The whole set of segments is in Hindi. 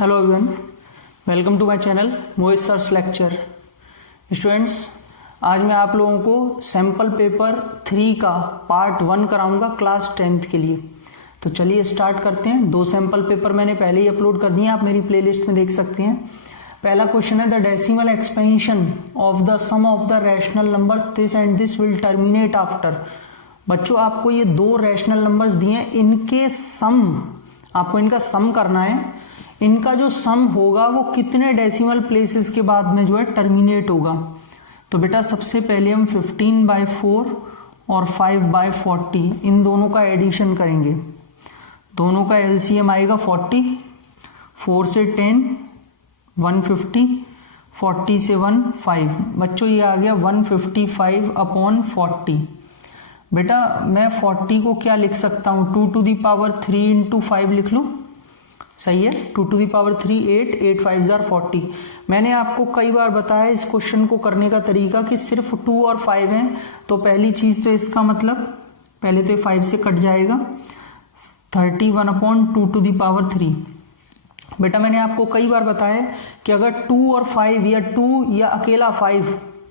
Hello everyone, welcome to my channel Mohit sir's lecture. Students, आज मैं आप लोगों को सैम्पल पेपर 3 का पार्ट 1 कराऊंगा क्लास 10th के लिए। तो चलिए स्टार्ट करते हैं। 2 सैम्पल पेपर मैंने पहले ही अपलोड कर दिए, आप मेरी प्लेलिस्ट में देख सकते हैं। पहला क्वेश्चन है the decimal expansion of the sum of the rational numbers this and this will terminate after. बच्चों, आपको ये 2 रैशनल नंबर्स दिए हैं, इनके सम, आपको इनका सम करना है। इनका जो सम होगा वो कितने डेसिमल प्लेसेस के बाद में जो है टर्मिनेट होगा। तो बेटा सबसे पहले हम 15/4 और 5/40 इन दोनों का एडिशन करेंगे। दोनों का एलसीएम आएगा 40, 4 से 10 150, 40 से 1 5। बच्चों ये आ गया 155/40। बेटा मैं 40 को क्या लिख सकता हूं, 2 to the power 3 into 5 लिख लूं। सही है, 2 to the power 3 8, 8 5s are 40। मैंने आपको कई बार बताया इस क्वेश्चन को करने का तरीका कि सिर्फ 2 और 5 हैं। तो पहली चीज तो इसका मतलब पहले तो 5 से कट जाएगा, 31/2 to the power 3। बेटा मैंने आपको कई बार बताया कि अगर 2 और 5 या 2 या अकेला 5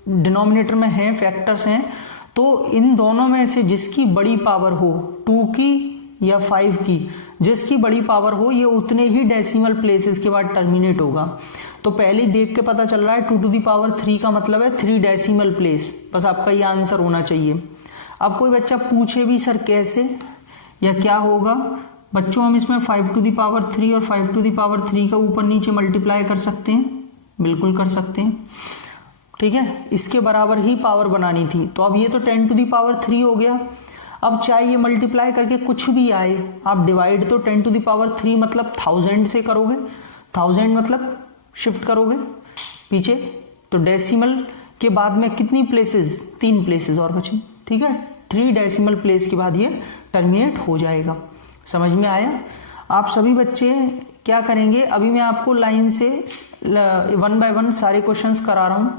डिनोमिनेटर में है, फैक्टर्स हैं, तो इन दोनों में से जिसकी बड़ी पावर हो, 2 की या 5 की, जिसकी बड़ी पावर हो, ये उतने ही डेसिमल प्लेसेस के बाद टर्मिनेट होगा। तो पहले देख के पता चल रहा है 2 to the power 3 का मतलब है 3 डेसिमल प्लेस। बस आपका ये आंसर होना चाहिए। अब कोई बच्चा पूछे भी सर कैसे या क्या होगा, बच्चों हम इसमें 5 to the power 3 और 5 to the power 3 का ऊपर नीचे मल्टीप्लाई कर सकते हैं, बिल्कुल कर सकते हैं। ठीक है, इसके बराबर ही पावर बनानी थी। तो अब ये तो 10 to the power 3 हो गया। अब चाहे ये मल्टीप्लाई करके कुछ भी आए, आप डिवाइड तो 10 to the power 3 मतलब 1000 से करोगे, 1000 मतलब शिफ्ट करोगे पीछे, तो डेसिमल के बाद में कितनी प्लेसेस, 3 प्लेसेस और बची। ठीक है, 3 डेसिमल प्लेस के बाद ये टर्मिनेट हो जाएगा। समझ में आया? आप सभी बच्चे क्या करेंगे, अभी मैं आपको लाइन से 1 by 1 सारे क्वेश्चंस करा रहा हूं।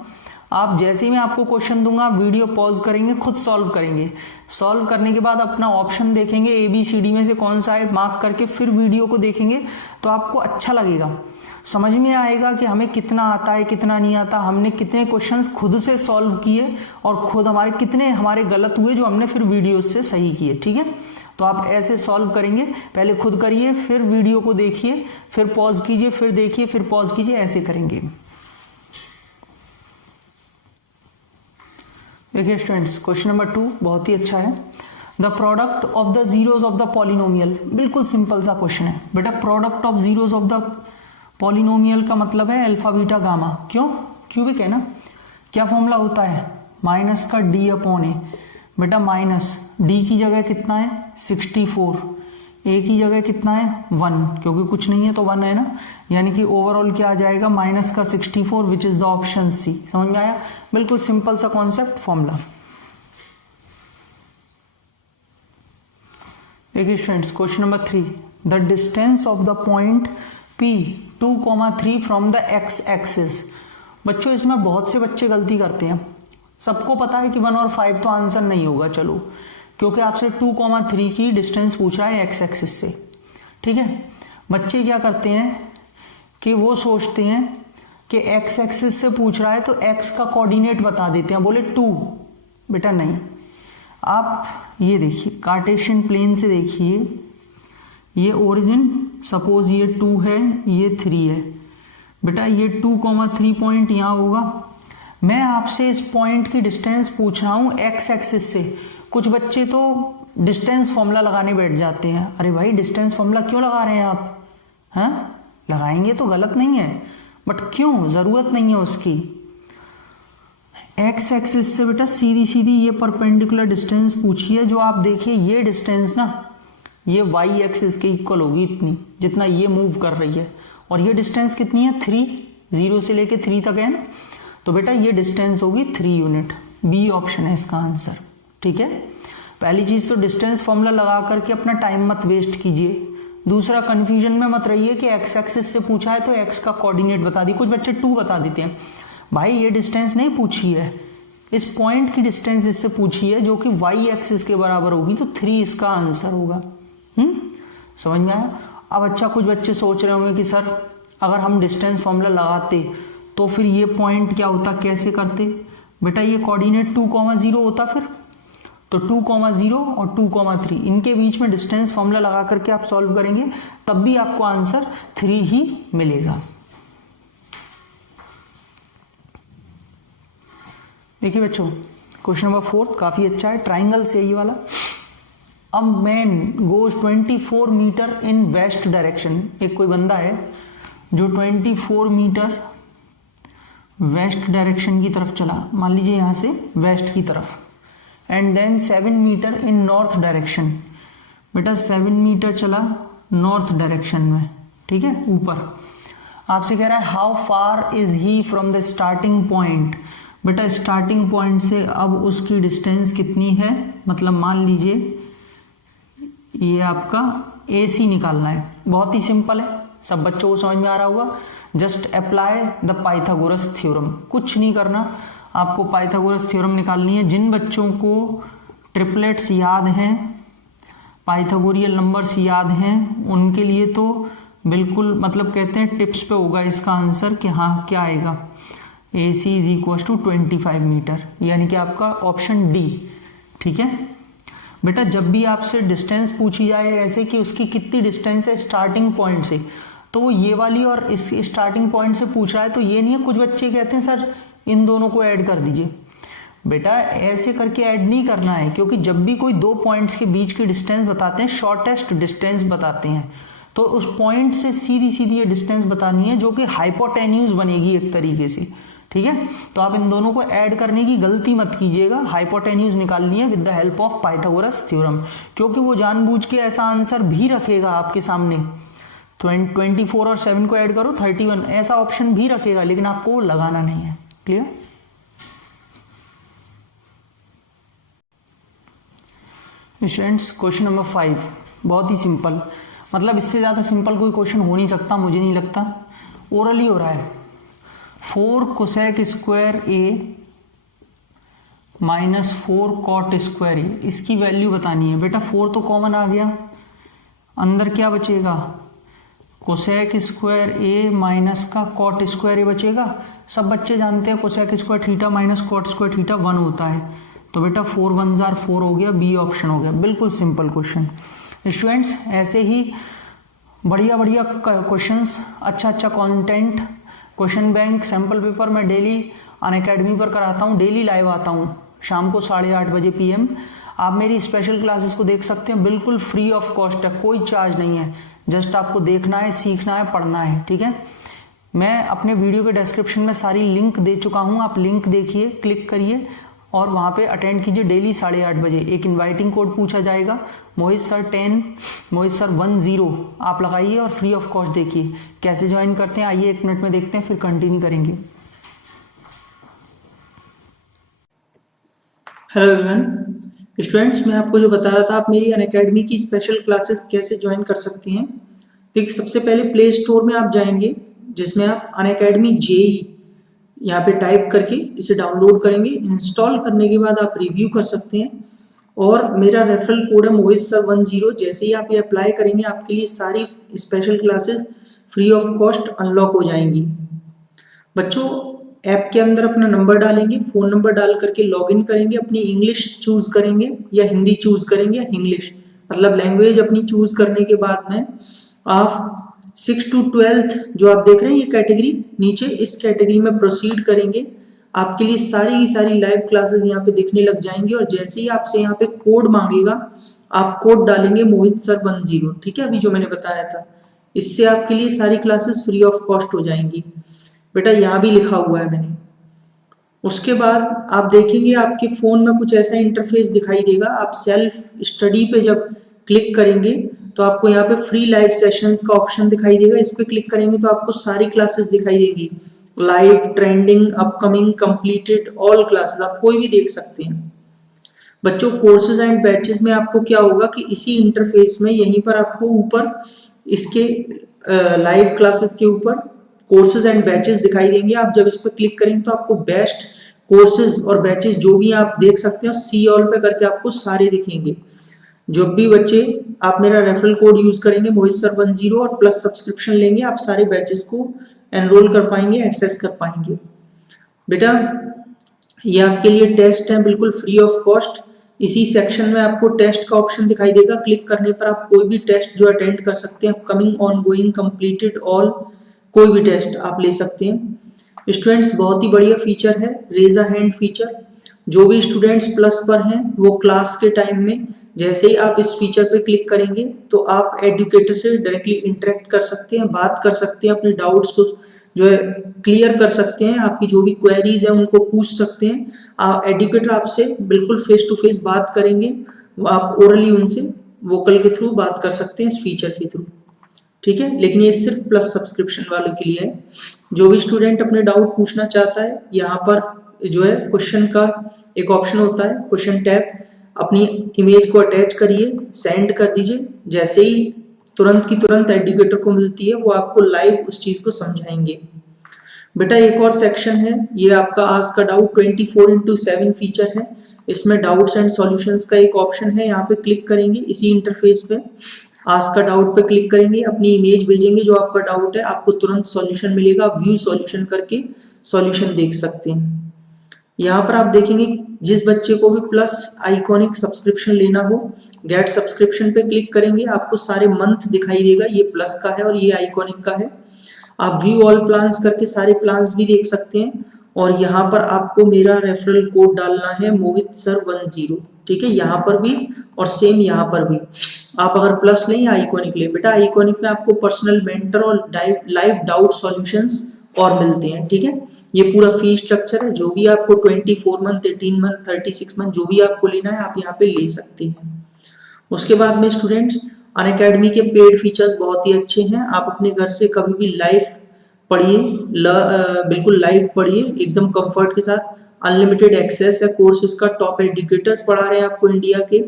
आप जैसे ही मैं आपको क्वेश्चन दूंगा वीडियो पॉज करेंगे, खुद सॉल्व करेंगे। सॉल्व करने के बाद अपना ऑप्शन देखेंगे, ABCD में से कौन सा है मार्क करके फिर वीडियो को देखेंगे, तो आपको अच्छा लगेगा, समझ में आएगा कि हमें कितना आता है कितना नहीं आता, हमने कितने क्वेश्चंस खुद से सॉल्व किए और खुद कितने हमारे गलत हुए जो हमने फिर वीडियो से सही किए। ठीक है, तो आप ऐसे सॉल्व करेंगे, पहले खुद करिए, फिर वीडियो को देखिए, फिर पॉज कीजिए, फिर देखिए, फिर पॉज कीजिए, ऐसे करेंगे। देखिए स्टूडेंट्स, क्वेश्चन नंबर 2 बहुत ही अच्छा है। The product of the zeros of the polynomial, बिल्कुल सिंपल सा क्वेश्चन है बेटा। Product of zeros of the polynomial का मतलब है अल्फा बीटा गामा। क्यों? क्यूबिक है ना। क्या फॉर्मूला होता है, माइनस का d/a। बेटा माइनस d की जगह कितना है 64, a की जगह कितना है 1, क्योंकि कुछ नहीं है तो 1 है ना, यानी कि ओवरऑल क्या आ जाएगा माइनस का 64 which is the option C. समझ में आया? बिल्कुल सिंपल सा कॉन्सेप्ट, फॉर्मूला। देखिए students, question number 3, the distance of the point P 2,3 from the x axis. बच्चों इसमें बहुत से बच्चे गलती करते हैं। सबको पता है कि 1 और 5 तो आंसर नहीं होगा, चलो, क्योंकि आपसे 2,3 की डिस्टेंस पूछ रहा है x एक्सिस से। ठीक है, बच्चे क्या करते हैं कि वो सोचते हैं कि x एक्सिस से पूछ रहा है तो x का कोऑर्डिनेट बता देते हैं, बोले 2। बेटा नहीं, आप ये देखिए कार्टेशियन प्लेन से देखिए, ये ओरिजिन सपोज ये 2 है, ये 3 है। बेटा ये 2,3 पॉइंट यहां होगा। मैं आपसे इस पॉइंट की डिस्टेंस पूछ रहा हूं x एक्सिस से। कुछ बच्चे तो डिस्टेंस फॉर्मूला लगाने बैठ जाते हैं। अरे भाई डिस्टेंस फॉर्मूला क्यों लगा रहे हैं आप? हैं, लगाएंगे तो गलत नहीं है, बट क्यों, जरूरत नहीं है उसकी। x एक्सिस से बेटा सीधी सीधी ये परपेंडिकुलर डिस्टेंस पूछी है, जो आप देखिए ये डिस्टेंस ना ये y एक्सिस के इक्वल होगी, इतनी जितना ये मूव कर रही है। और ये डिस्टेंस कितनी है 3, 0 से लेके 3 तक है ना, तो बेटा ये डिस्टेंस होगी 3 यूनिट। बी ऑप्शन है इसका आंसर। ठीक है, पहली चीज तो डिस्टेंस फॉर्मूला लगा करके अपना टाइम मत वेस्ट कीजिए। दूसरा, कंफ्यूजन में मत रहिए कि x एक्सिस से पूछा है तो x का कोऑर्डिनेट बता दी। कुछ बच्चे 2 बता देते हैं। भाई ये डिस्टेंस नहीं पूछी है, इस पॉइंट की डिस्टेंस इससे पूछी है जो कि y एक्सिस के बराबर होगी, तो 3 इसका आंसर होगा। समझ में आया? अब अच्छा, कुछ बच्चे सोच रहे होंगे कि सर अगर हम डिस्टेंस फॉर्मूला लगाते तो फिर ये पॉइंट क्या होता, कैसे करते बेटा, ये कोऑर्डिनेट 2,0 होता फिर, तो 2,0 और 2,3 इनके बीच में डिस्टेंस फॉर्मूला लगा करके आप सॉल्व करेंगे, तब भी आपको आंसर 3 ही मिलेगा। देखिए बच्चों, क्वेश्चन नंबर 4 काफी अच्छा है, ट्राइंगल से ये वाला। A man goes 24 metre in west direction, एक कोई बंदा है जो 24 मीटर वेस्ट डायरेक्शन की तरफ चला, मान लीजिए यहां से वेस्ट की तरफ, and then 7 metre in north direction, बेटा 7 मीटर चला नॉर्थ डायरेक्शन में, ठीक है, ऊपर। आपसे कह रहा है how far is he from the starting point, बेटा स्टार्टिंग पॉइंट से अब उसकी डिस्टेंस कितनी है, मतलब मान लीजिए ये आपका AC निकालना है। बहुत ही सिंपल है, सब बच्चों को समझ में आ रहा होगा। Just apply the Pythagoras theorem, कुछ नहीं करना, आपको पाइथागोरस थ्योरम निकालनी है। जिन बच्चों को ट्रिपलेट्स याद हैं, पाइथागोरियल नंबर्स याद हैं, उनके लिए तो बिल्कुल मतलब कहते हैं टिप्स पे होगा इसका आंसर कि हाँ क्या आएगा, AC is equal to 25 metre, यानी कि आपका ऑप्शन डी, ठीक है। बेटा जब भी आपसे डिस्टेंस पूछी जाए ऐसे कि उसकी कितनी डिस्टेंस है स्टार्टिंग पॉइंट से, तो वो ये वाली और इस स्टार्टिंग पॉइंट से पूछ रहा है, तो ये नहीं है कुछ बच्चे कहते हैं सर इन दोनों को ऐड कर दीजिए, बेटा ऐसे करके ऐड नहीं करना है, क्योंकि जब भी कोई दो पॉइंट्स के बीच की डिस्टेंस बताते हैं, शॉर्टेस्ट डिस्टेंस बताते हैं, तो उस पॉइंट से सीधी सीधी ये डिस्टेंस बतानी है जो कि हाइपोटेन्यूज बनेगी एक तरीके से, ठीक है। तो आप इन दोनों को ऐड करने की गलती मत कीजिएगा, हाइपोटेन्यूज निकालनी है with the help of Pythagoras theorem, क्योंकि वो जानबूझ के ऐसा आंसर भी रखेगा आपके सामने, 24 और 7 को ऐड करो 31, ऐसा ऑप्शन भी रखेगा, लेकिन आपको लगाना नहीं है। क्लियर? स्टूडेंट्स क्वेश्चन नंबर 5 बहुत ही सिंपल, मतलब इससे ज्यादा सिंपल कोई क्वेश्चन हो नहीं सकता, मुझे नहीं लगता। ओरली हो रहा है, 4 cosec square A minus 4 cot square ए, इसकी वैल्यू बतानी है। बेटा 4 तो कॉमन आ गया, अंदर क्या बचेगा, कोसेक स्क्वायर ए माइनस का कॉट स्क्वायर ए बचेगा। सब बच्चे जानते हैं cosec square theta minus cot square theta 1 होता है, तो बेटा 4 1 जार 4 हो गया, बी ऑप्शन हो गया। बिल्कुल सिंपल क्वेश्चन। स्टूडेंट्स ऐसे ही बढ़िया बढ़िया क्वेश्चंस, अच्छा content, question bank, sample paper मैं डेली अनअकैडमी पर कराता हूँ, डेली लाइव आता हूँ शाम को 8:30 बजे PM। आप मेरी स्पेशल क्लासेस को देख सकते हैं, बिल्कुल फ्री ऑफ कॉस्ट है, कोई चार्ज नहीं है, जस्ट आपको देखना है, सीखना है, पढ़ना है, ठीक है। मैं अपने वीडियो के डिस्क्रिप्शन में सारी लिंक दे चुका हूँ, आप लिंक देखिए, क्लिक करिए और वहाँ पे अटेंड कीजिए डेली 8:30 बजे। एक इनवाइटिंग कोड पूछा जाएगा, मोहित सर 10, मोहित सर 10 आप लगाइए और फ्री ऑफ कॉस्ट देखिए कैसे ज्वाइन करते हैं। आइए 1 मिनट में देखते हैं, फिर कंटिन्यू करेंगे। हेलो एवरीवन, स्टूडेंट्स मैं आपको जो बता रहा था, आप मेरी अनअकैडमी की स्पेशल क्लासेस कैसे ज्वाइन कर सकते हैं। देखिए सबसे पहले प्ले स्टोर में आप जाएंगे, जिसमें आप अनअकैडमी JEE यहाँ पे टाइप करके इसे डाउनलोड करेंगे। इंस्टॉल करने के बाद आप रिव्यू कर सकते हैं, और मेरा रेफरल कोड है मोहित सर 10। जैसे ही आप ये अप्लाई करेंगे, आपके लिए सारी special classes free of cost unlock हो जाएंगी। बच्चों ऐप के अंदर अपना नंबर डालेंगे, फ़ोन नंबर डाल करके लॉगिन करेंगे, अपनी इंग्लिश चूज करेंगे या हिंदी चूज करेंगे या इंग्लिश, मतलब लैंग्वेज अपनी चूज करने के बाद में आप 6 to 12th जो आप देख रहे हैं ये कैटेगरी नीचे, इस कैटेगरी में प्रोसीड करेंगे। आपके लिए सारी की सारी लाइव क्लासेस यहाँ पे दिखने लग जाएंगी, और जैसे ही आपसे यहाँ पे कोड मांगेगा, आप कोड डालेंगे मोहित सर 10, ठीक है, अभी जो मैंने बताया था। इससे आपके लिए सारी क्लासेस फ्री ऑफ कॉस्ट हो जाएंगी। बेटा यहाँ भी लिखा हुआ है मैंने। उसके बाद आप देखेंगे आपके फोन में कुछ ऐसा इंटरफेस दिखाई देगा। आप सेल्फ स्टडी पे जब क्लिक करेंगे तो आपको यहाँ पे फ्री लाइव सेशंस का ऑप्शन दिखाई देगा। इस पे क्लिक करेंगे तो आपको सारी क्लासेस दिखाई देगी, live, trending, upcoming, completed, all classes, आप कोई भी देख सकते हैं। बच्चों कोर्सेज एंड बैचेस में आपको क्या होगा कि इसी इंटरफेस में यहीं पर आपको ऊपर इसके लाइव क्लासेस के ऊपर कोर्सेज एंड बैचेस दिखाई देंगे। आप जब इस पर क्लिक करेंगे तो आपको बेस्ट कोर्सेज और बैचेस जो भी आप देख सकते हो, सी ऑल पे करके आपको सारे दिखेंगे। जब भी बच्चे आप मेरा रेफरल कोड यूज करेंगे मोहित सर 10 और प्लस सब्सक्रिप्शन लेंगे, आप सारे बैचेस को एनरोल कर पाएंगे, एक्सेस कर पाएंगे। बेटा ये आपके लिए टेस्ट है बिल्कुल फ्री ऑफ कॉस्ट। इसी सेक्शन में आपको टेस्ट का ऑप्शन दिखाई देगा, क्लिक करने पर आप कोई भी टेस्ट जो अटेंड कर सकते हैं, अपकमिंग, ऑनगोइंग, कंप्लीटेड, ऑल, कोई भी टेस्ट आप ले सकते हैं। स्टूडेंट्स बहुत ही बढ़िया फीचर है रेज अ हैंड फीचर। जो भी स्टूडेंट्स प्लस पर हैं वो क्लास के टाइम में जैसे ही आप इस फीचर पे क्लिक करेंगे तो आप एजुकेटर से डायरेक्टली इंटरेक्ट कर सकते हैं, बात कर सकते हैं, अपने डाउट्स को जो है क्लियर कर सकते हैं, आपकी जो भी क्वेरीज है उनको पूछ सकते हैं। एजुकेटर आपसे बिल्कुल फेस टू फेस बात करेंगे, आप ओरली उनसे वोकल के थ्रू बात कर सकते हैं इस फीचर के थ्रू, ठीक है। लेकिन ये सिर्फ प्लस सब्सक्रिप्शन वालों के लिए है। जो भी स्टूडेंट अपने डाउट पूछना चाहता है, यहाँ पर जो है क्वेश्चन का एक ऑप्शन होता है, क्वेश्चन टैब, अपनी इमेज को अटैच करिए, सेंड कर दीजिए, जैसे ही तुरंत की तुरंत एजुकेटर को मिलती है वो आपको लाइव उस चीज को समझाएंगे। बेटा एक और सेक्शन है, ये आपका आस्क का डाउट 24/7 फीचर है। इसमें डाउट्स एंड सॉल्यूशंस का एक ऑप्शन है, यहाँ पे क्लिक करेंगे, इसी इंटरफेस पे आस्क का डाउट पे क्लिक करेंगे, अपनी इमेज भेजेंगे जो आपका डाउट है, आपको तुरंत सॉल्यूशन मिलेगा, व्यू सॉल्यूशन करके सॉल्यूशन देख सकते हैं। यहाँ पर आप देखेंगे जिस बच्चे को भी प्लस आइकॉनिक सब्सक्रिप्शन लेना हो, गेट सब्सक्रिप्शन पे क्लिक करेंगे, आपको सारे मंथ दिखाई देगा, ये प्लस का है और ये आइकॉनिक का है। आप व्यू ऑल प्लान्स करके सारे प्लान्स भी देख सकते हैं। और यहाँ पर आपको मेरा रेफरल कोड डालना है मोहित सर 10, ठीक है, यहाँ पर भी और सेम यहाँ पर भी। आप अगर प्लस लें या आइकॉनिक लें, बेटा आइकॉनिक में आपको पर्सनल मेंटर और लाइव डाउट सॉल्यूशंस और मिलते हैं, ठीक है। ये पूरा फी स्ट्रक्चर है, जो भी आपको 24 मंथ, 18 मंथ, 36 मंथ जो भी आपको लेना है आप यहाँ पे ले सकते हैं। उसके बाद में स्टूडेंट्स अनअकैडमी के पेड फीचर्स बहुत ही अच्छे हैं, आप अपने घर से कभी भी लाइव पढ़िए, बिल्कुल लाइव पढ़िए एकदम कंफर्ट के साथ। अनलिमिटेड एक्सेस है कोर्सेज का, टॉप एजुकेटर्स पढ़ा रहे हैं आपको इंडिया के,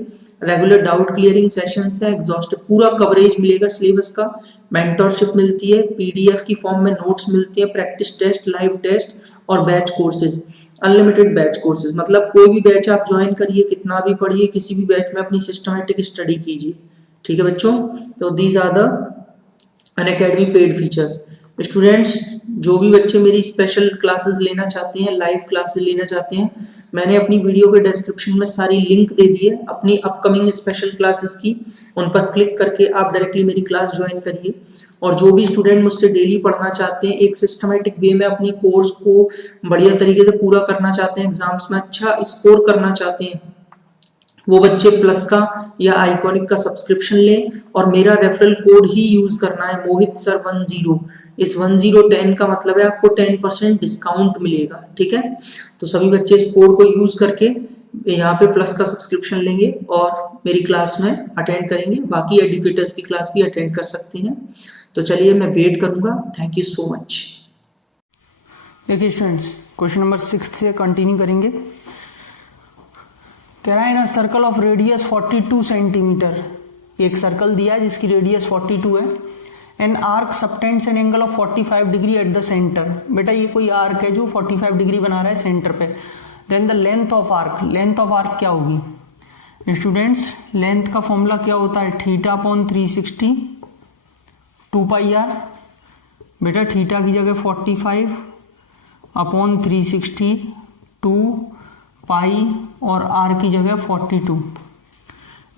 रेगुलर डाउट क्लियरिंग सेशंस है, एग्जॉस्टिव पूरा कवरेज मिलेगा सिलेबस का, मेंटरशिप मिलती है, पीडीएफ की फॉर्म में नोट्स मिलते हैं, प्रैक्टिस टेस्ट, लाइव टेस्ट और batch courses, unlimited batch courses. मतलब कोई भी बैच आप ज्वाइन करिए, कितना भी पढ़िए, किसी भी बैच में अपनी सिस्टमैटिक स्टडी कीजिए, ठीक है बच्चों। तो these are the Unacademy paid features. Students जो भी बच्चे मेरी स्पेशल क्लासेस लेना चाहते हैं, लाइव क्लासेस लेना चाहते हैं, मैंने अपनी वीडियो के डिस्क्रिप्शन में सारी लिंक दे दी है अपनी अपकमिंग स्पेशल क्लासेस की, उन पर क्लिक करके आप डायरेक्टली मेरी क्लास ज्वाइन करिए। और जो भी स्टूडेंट मुझसे डेली पढ़ना चाहते हैं, एक सिस्टमैटिक वे में अपनी कोर्स को बढ़िया तरीके से पूरा करना चाहते हैं, एग्जाम्स में अच्छा स्कोर करना चाहते हैं, वो बच्चे प्लस का या आइकॉनिक का सब्सक्रिप्शन लें और मेरा रेफरल कोड ही यूज करना है मोहित सर 10। इस 10 का मतलब है आपको 10% डिस्काउंट मिलेगा, ठीक है। तो सभी बच्चे इस कोड को यूज करके यहाँ पे प्लस का सब्सक्रिप्शन लेंगे और मेरी क्लास में अटेंड करेंगे, बाकी एजुकेटर्स की क्लास भी अटेंड कर सकते हैं। तो चलिए मैं वेट करूंगा, थैंक यू सो मच। देखिए स्टूडेंट्स क्वेश्चन नंबर 6 से कंटिन्यू करेंगे। कह रहा है ना सर्कल ऑफ रेडियस 42 सेंटीमीटर, एक सर्कल दिया है जिसकी रेडियस 42 है, an arc subtends an angle of 45 degree at the centre. बेटा ये कोई आर्क है जो 45 डिग्री बना रहा है सेंटर पे। Then the length of arc, length of arc क्या होगी स्टूडेंट्स, लेंथ का फॉर्मूला क्या होता है, θ/360 2πr। बेटा थीटा की जगह 45/360 2 पाई और आर की जगह 42।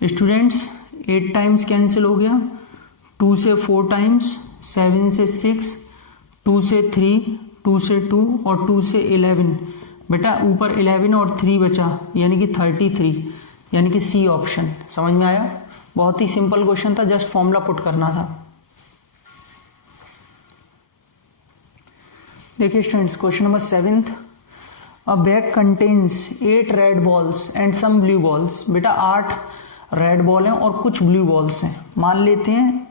स्टूडेंट्स 8 टाइम्स कैंसिल हो गया, 2 से 4 टाइम्स, 7 से 6, 2 से 3, 2 से 2 और 2 से 11। बेटा ऊपर 11 और 3 बचा यानी कि 33, यानी कि सी ऑप्शन। समझ में आया, बहुत ही सिंपल क्वेश्चन था, जस्ट फॉर्मूला पुट करना था। देखिए students question number 7th, a bag contains 8 red balls and some blue balls. बेटा 8 रेड बॉल हैं और कुछ ब्लू बॉल्स हैं। मान लेते हैं,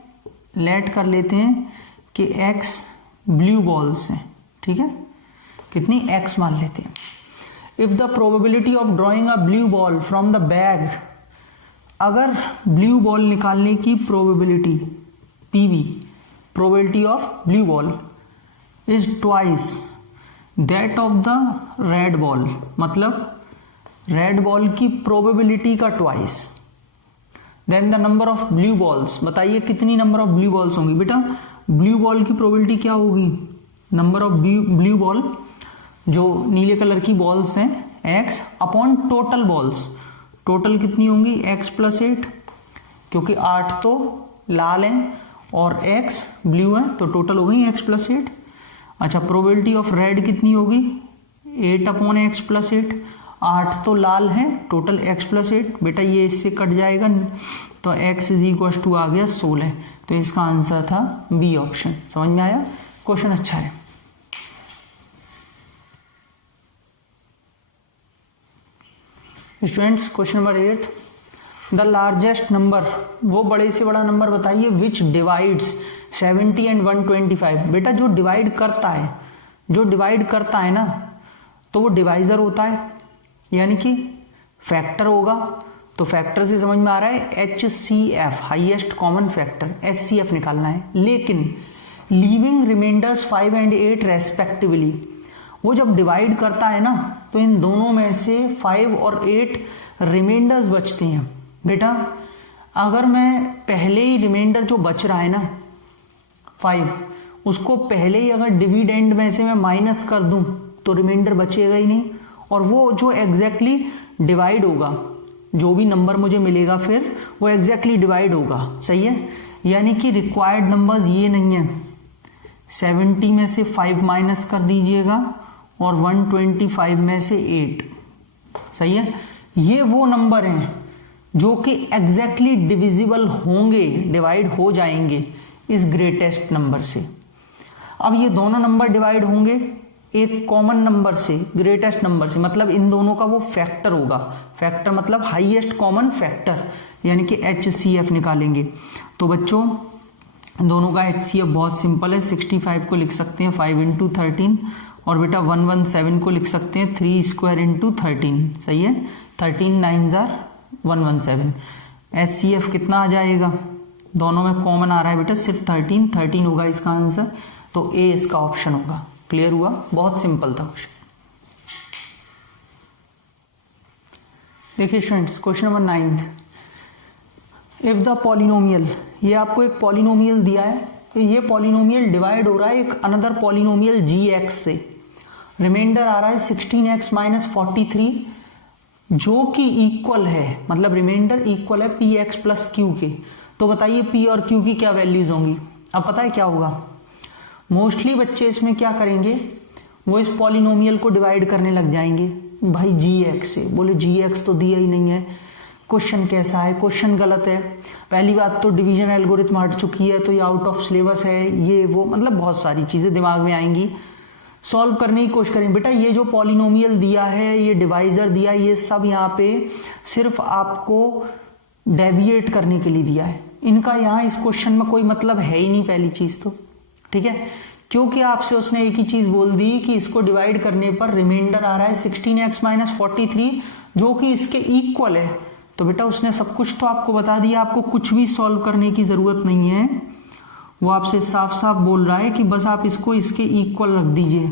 लेट कर लेते हैं कि x ब्लू बॉल्स हैं, ठीक है, कितनी x मान लेते हैं। If the probability of drawing a blue ball from the bag, अगर ब्लू बॉल निकालने की probability PB, probability of blue ball is twice that of the red ball, मतलब रेड बॉल की प्रोबेबिलिटी का twice, then the number of blue balls, बताइए कितनी नंबर ऑफ ब्लू बॉल्स होंगी बेटा। ब्लू बॉल की प्रोबेबिलिटी क्या होगी, नंबर ऑफ ब्लू बॉल जो नीले कलर की बॉल्स हैं x upon total balls, total कितनी होंगी x प्लस 8, क्योंकि 8 तो लाल हैं और x ब्लू है तो टोटल हो गई x प्लस 8। अच्छा, प्रोबेबिलिटी ऑफ रेड कितनी होगी 8 अपॉन एक्स प्लस 8, 8 तो लाल है टोटल x प्लस 8, बेटा ये इससे कट जाएगा तो x इज इक्वल टू आ गया 16, तो इसका आंसर था बी ऑप्शन। समझ में आया, क्वेश्चन अच्छा है। Students question number 8, the largest number, वो बड़े से बड़ा नंबर बताइए विच डिवाइड्स 70 एंड 125। बेटा जो डिवाइड करता है, जो डिवाइड करता है ना तो वो डिवाइजर होता है, यानी कि फैक्टर होगा। तो फैक्टर से समझ में आ रहा है HCF highest common factor, HCF निकालना है। लेकिन लीविंग रिमाइंडर्स 5 एंड 8 रेस्पेक्टिवली, वो जब डिवाइड करता है ना तो इन दोनों में से 5 और 8 रिमाइंडर्स बचते हैं। बेटा अगर मैं पहले ही रिमाइंडर जो बच रहा है ना 5, उसको पहले ही अगर डिविडेंड में से मैं माइनस कर दूं तो रिमाइंडर बचेगा ही नहीं, और वो जो एग्जैक्टली डिवाइड होगा, जो भी नंबर मुझे मिलेगा फिर वो एग्जैक्टली डिवाइड होगा। सही है, यानी कि रिक्वायर्ड नंबर्स ये नहीं है, 70 में से 5 माइनस कर दीजिएगा और 125 में से 8। सही है, ये वो नंबर हैं जो कि एग्जैक्टली डिविजिबल होंगे, डिवाइड हो जाएंगे इस ग्रेटेस्ट नंबर से। अब ये दोनों नंबर डिवाइड होंगे एक कॉमन नंबर से, ग्रेटेस्ट नंबर से, मतलब इन दोनों का वो फैक्टर होगा। फैक्टर मतलब हाईएस्ट कॉमन फैक्टर, यानी कि HCF निकालेंगे। तो बच्चों दोनों का HCF बहुत सिंपल है, 65 को लिख सकते हैं 5 इंटू 13, और बेटा 117 को लिख सकते हैं 3 स्क्वायर इंटू 13। सही है, 13 9 जार 117। HCF कितना आ जाएगा, दोनों में कॉमन आ रहा है बेटा सिर्फ 13 होगा इसका आंसर, तो ए इसका ऑप्शन होगा। क्लियर हुआ, बहुत सिंपल था क्वेश्चन। देखिए students question number 9, if the polynomial, ये आपको एक पॉलिनोमियल दिया है, ये पॉलिनोमियल डिवाइड हो रहा है एक अनदर पॉलिनोमियल gx से, रिमाइंडर आ रहा है 16x माइनस 43 जो कि इक्वल है, मतलब रिमाइंडर इक्वल है px प्लस क्यू के। तो बताइए p और q की क्या वैल्यूज होंगी। अब पता है क्या होगा, मोस्टली बच्चे इसमें क्या करेंगे, वो इस पॉलिनोमियल को डिवाइड करने लग जाएंगे भाई gx से। बोले gx तो दिया ही नहीं है, क्वेश्चन कैसा है, क्वेश्चन गलत है। पहली बात तो डिवीजन एल्गोरिथम हट चुकी है, तो ये आउट ऑफ सिलेबस है, ये वो, मतलब बहुत सारी चीजें दिमाग में आएंगी। सॉल्व करने की कोशिश करेंगे। बेटा ये जो पॉलिनोमियल दिया है, ये डिवाइजर दिया है, ये सब यहाँ पे सिर्फ आपको डेविएट करने के लिए दिया है, इनका यहाँ इस क्वेश्चन में कोई मतलब है ही नहीं, पहली चीज तो। ठीक है, क्योंकि आपसे उसने एक ही चीज बोल दी कि इसको डिवाइड करने पर रिमाइंडर आ रहा है 16x माइनस 43 जो कि इसके इक्वल है। तो बेटा उसने सब कुछ तो आपको बता दिया, आपको कुछ भी सॉल्व करने की जरूरत नहीं है। वो आपसे साफ साफ बोल रहा है कि बस आप इसको इसके इक्वल रख दीजिए।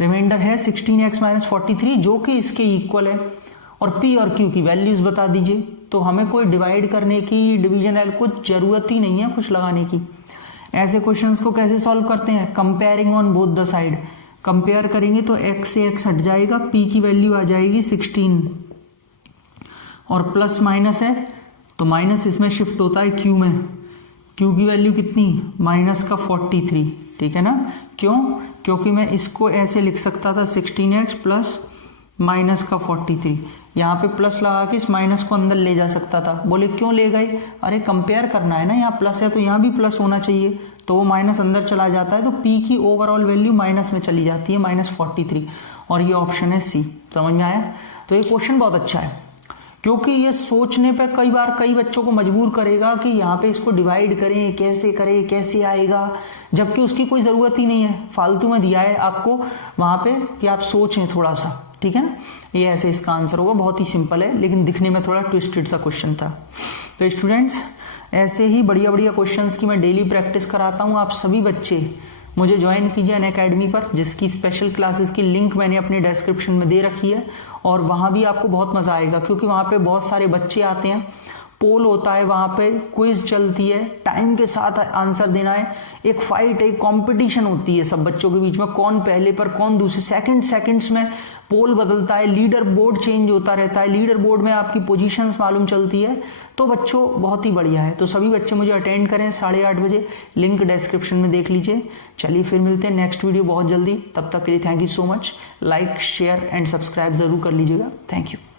रिमाइंडर है 16x माइनस 43 जो कि इसके इक्वल है, और p और q की वैल्यूज बता दीजिए। तो हमें कोई डिवाइड करने की, डिवीजन एल कुछ जरूरत ही नहीं है कुछ लगाने की। ऐसे क्वेश्चंस को कैसे सॉल्व करते हैं, comparing on both the side. Compare करेंगे तो x से x हट जाएगा, p की वैल्यू आ जाएगी 16, और प्लस माइनस है तो माइनस इसमें शिफ्ट होता है q में, q की वैल्यू कितनी, माइनस का 43। ठीक है ना, क्यों, क्योंकि मैं इसको ऐसे लिख सकता था 16x प्लस माइनस का 43, यहाँ पे प्लस लगा के इस माइनस को अंदर ले जा सकता था। बोले क्यों ले गए, अरे कंपेयर करना है ना, यहाँ प्लस है तो यहाँ भी प्लस होना चाहिए, तो वो माइनस अंदर चला जाता है, तो p की ओवरऑल वैल्यू माइनस में चली जाती है, माइनस 43, और ये ऑप्शन है सी। समझ में आया। तो ये क्वेश्चन बहुत अच्छा है, क्योंकि ये सोचने पर कई बार कई बच्चों को मजबूर करेगा कि यहाँ पे इसको डिवाइड करें, कैसे आएगा, जबकि उसकी कोई जरूरत ही नहीं है, फालतू में दिया है आपको वहां पे कि आप सोचें थोड़ा सा। ठीक है ना, ये ऐसे इसका आंसर होगा, बहुत ही सिंपल है, लेकिन दिखने में थोड़ा ट्विस्टेड सा क्वेश्चन था। तो स्टूडेंट्स ऐसे ही बढ़िया बढ़िया क्वेश्चंस की मैं डेली प्रैक्टिस कराता हूँ। आप सभी बच्चे मुझे ज्वाइन कीजिए अनअकैडमी पर, जिसकी स्पेशल क्लासेस की लिंक मैंने अपने डिस्क्रिप्शन में दे रखी है, और वहां भी आपको बहुत मजा आएगा, क्योंकि वहां पे बहुत सारे बच्चे आते हैं, पोल होता है, वहां पे क्विज चलती है, टाइम के साथ आंसर देना है, एक फाइट, एक कंपटीशन होती है सब बच्चों के बीच में, कौन पहले पर कौन दूसरे, सेकंड्स में पोल बदलता है, लीडर बोर्ड चेंज होता रहता है, लीडर बोर्ड में आपकी पोजीशंस मालूम चलती है। तो बच्चों बहुत ही बढ़िया है। तो सभी बच्चे मुझे अटेंड करें 8:30 बजे, लिंक डिस्क्रिप्शन में देख लीजिए। चलिए फिर मिलते हैं नेक्स्ट वीडियो बहुत जल्दी, तब तक के लिए thank you so much. Like share and subscribe जरूर कर लीजिएगा। Thank you.